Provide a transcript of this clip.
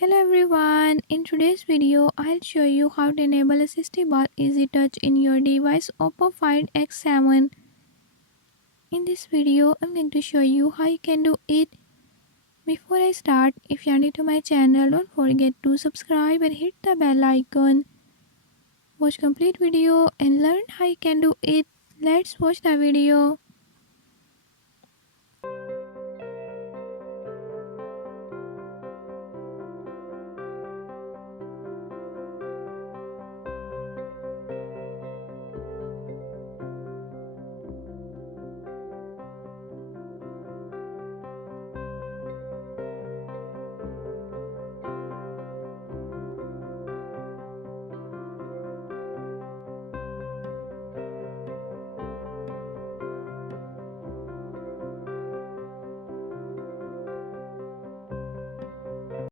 Hello everyone, in today's video I'll show you how to enable Assistive Easy Touch in your device Oppo Find X7. In this video I'm going to show you how you can do it. Before I start, if you are new to my channel, don't forget to subscribe and hit the bell icon. Watch complete video and learn how you can do it. Let's watch the video.